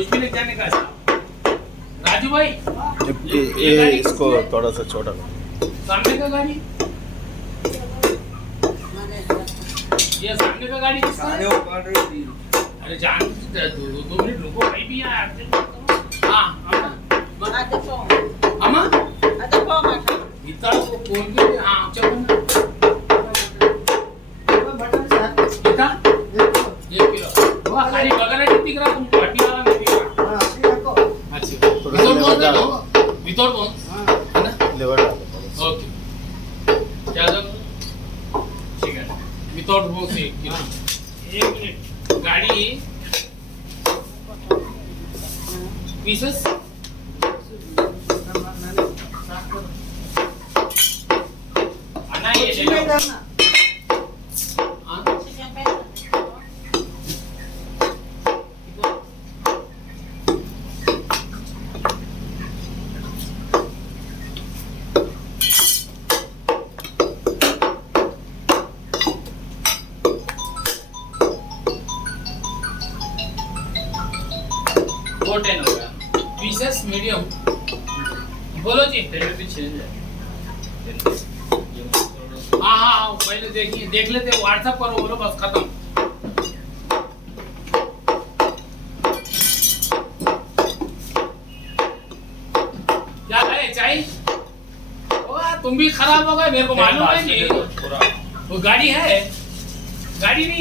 कुछ भी नहीं जाने का ऐसा। राजू भाई ये इसको थोड़ा सा छोटा सामने का गाड़ी, ये सामने का गाड़ी किसका है? अरे जान दो मिनट रुको भाई भी यार। हाँ अम्मा इतना को कौन के हाँ चलो कितना 1 किलो वाह खाली बगल में दिख रहा तुमको हड्डी वाला नहीं दिख रहा। अच्छा विदाउट बोन है ना लेवर ओके क्या जब ठीक है विदाउट बोन से 1 किलो। 1 मिनट गाड़ी पीसेस आना ये ले लो हाँ वो 10 हो गया पीसेस मीडियम बोलो जी 10 रुपये चेंज है। हाँ हाँ पहले देखिए देख लेते व्हाट्सएप करो बोलो बस खत्म। क्या है चाय तुम भी खराब हो गए मेरे को मालूम है जी। वो गाड़ी है गाड़ी नहीं है।